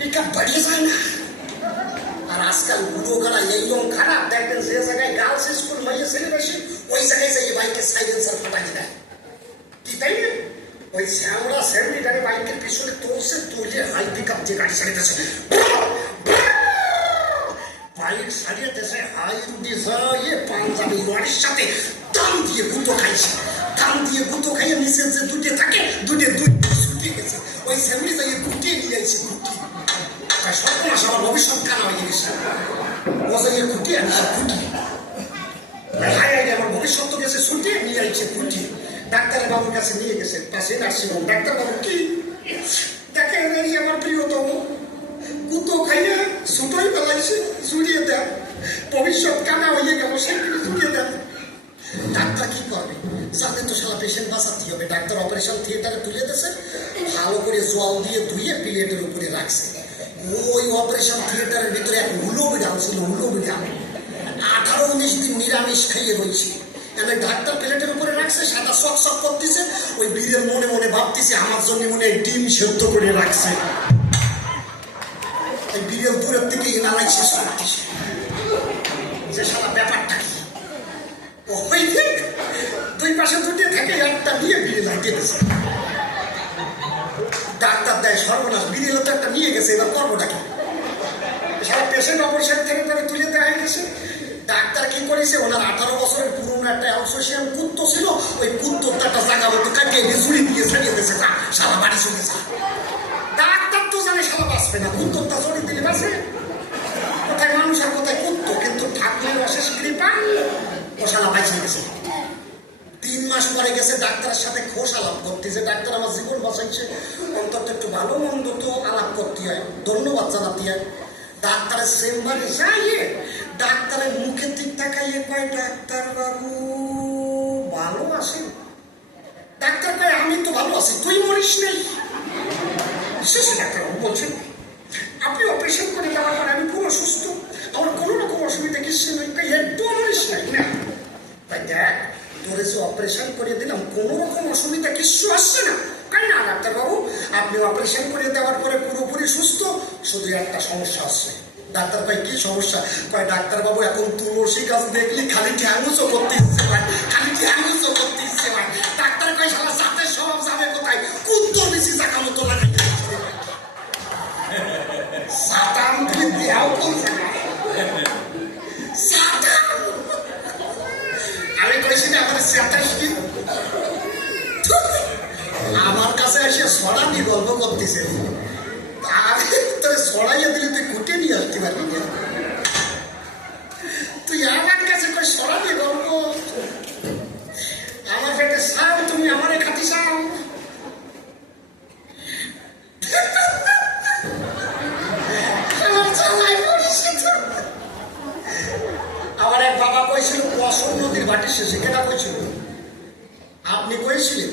Pickup বাড়িয়ে যায় না। আর আজকাল বুড়োখানা এইরকম খারাপ, দেখবেন যে জায়গায় গার্লস স্কুল মাইয়ে ছেলে বেশি ওই জায়গায় যাই বাইকের সাইলেন্সার ফাটাই দেয়, কি তাই না? ওই শ্যামরা সেমিটারে বাইকের পিছনে তোলছে, তুলে হাই পিকআপ দিয়ে গাড়ি ছাড়িতেছে, বাইক ছাড়িয়ে দেশে হাই রুডি যায় পাঞ্জাবি লরির সাথে দাম দিয়ে গুঁতো খাইছে। দাম দিয়ে গুঁতো খাইয়ে নিচে যে দুটে থাকে দুটে শুকিয়ে গেছে, ওই সেমনি যাই গুটিয়ে নিয়ে আইছে। গুটি সর্বনাশ, আমার ভবিষ্যৎ কানা হয়ে গেছে। ও যাই গুটি আনছে, গুটি হাই আগে আমার ভবিষ্যৎ তো গেছে ছুটে নিয়ে আইছে গুটি। ডাক্তার বাবুর কাছে নিয়ে গেছে, পাশে নার্সিংহোম। ডাক্তার বাবু কি দেখেন, এই আমার প্রিয়তম গুঁতো খাইয়ে ছুটোই বেলাইছে, জুড়িয়ে দেন, ভবিষ্যৎ কানা হয়ে গেল, সেগুলো জুড়িয়ে দেন। ডাক্তার কি করবে, জানে তো শালা পেশেন্ট বাঁচাতে হবে। ডাক্তার অপারেশন থিয়েটারে তুলে দিয়েছে, ভালো করে জল দিয়ে ধুয়ে প্লেটের উপরে রাখছে। ওই অপারেশন থিয়েটারের ভিতরে এক হুলো বিড়াল ছিল, হুলো বিড়াল 18-19 দিন নিরামিষ খাইয়ে রয়েছে। এনে ডাক্তার প্লেটের উপরে রাখছে, সাদা শক শক করতেছে। ওই বীরের মনে মনে ভাবতেছে আমার জন্য মনে ডিম সেদ্ধ করে রাখছে। এই বীরের দূরের থেকে নালাই শেষ করতেছে যে সারা ব্যাপারটা কি। ওই দুই পাশে দুটে থেকে একটা নিয়ে বিড়ে লাগিয়ে দিয়েছে। ডাক্তার দেয় সর্বনাশ, বিড়িল তো একটা নিয়ে গেছে, এবার করবোটা কি? সারা পেশেন্ট অপারেশন থেকে তারা তুলে দেওয়া গেছে। ডাক্তার কি করেছে, ওনার 18 বছরের পুরনো একটা অ্যালসোসিয়ান কুত্তো ছিল, ওই কুত্তোর একটা জায়গা মতো কাটিয়ে জুড়ি দিয়ে ছাড়িয়ে দিয়েছে, সারা বাড়ি চলে যায়। ডাক্তার তো জানে সারা বাঁচবে না, কুত্তোরটা জড়ি দিলে বাঁচে। কোথায় মানুষ আর কোথায় কুত্তো, কিন্তু ঠাকুরের অশেষ কৃপা ও সারা বাঁচিয়ে গেছে। 3 মাস পরে গেছে ডাক্তারের সাথে খোশ আলাপ করতে, যে ডাক্তার আমার জীবন বাঁচাইছে, অন্তত একটু ভালো মন্দ তো আলাপ করতে হয়, ধন্যবাদ জানাতে হয়। ডাক্তারের চেম্বারে যাইয়ে ডাক্তারের মুখের দিক তাকাইয়ে কয়, ডাক্তার বাবু ভালো আছেন? ডাক্তার কয়, আমি তো ভালো আছি, তুই মরিস নেই। শেষে ডাক্তারবাবু বলছেন, আপনি অপারেশন করে দেওয়ার পর আমি পুরো সুস্থ, আমার কোনো রকম অসুবিধা কিছু নেই, একটু মরিস নাই না? তাই দেখ, তোরে যে অপারেশন করে দিলাম কোনো রকম অসুবিধা কিছু আসছে না। তাই না ডাক্তারবাবু, আপনি অপারেশন করে দেওয়ার পরে পুরোপুরি সুস্থ, শুধু একটা সমস্যা আসছে। ডাক্তার কয়, কি সমস্যা? কয়, ডাক্তারবাবু এখন তুলসী গাছ দেখলে খালি ঠ্যাঙুচো করতে ইচ্ছে হয়, খালি ঠ্যাঙুচো করতে ইচ্ছে হয়। ডাক্তার কয়, শালা জাতের স্বভাব যাবে কোথায়, কুত্তর বেশি জাকা মতো লাগাইতে সাতাম তুই দেও কোন জায়গায়? সাতাম আমি কইছি না আমাদের 27 দিন আমার কাছে এসে সরানি গল্প করতেছে। তোর সরাইয়া দিলে তুই কুটে নিয়ে আসতে পারবি না। তুই আমার কাছে কই সরানি গল্প, আমার পেটে সাও, তুমি আমারে খাতি সাও। আমার এক বাবা কইছিল বসন নদীর ঘাটের শেষে, কেনা কইছিল? আপনি কইছিলেন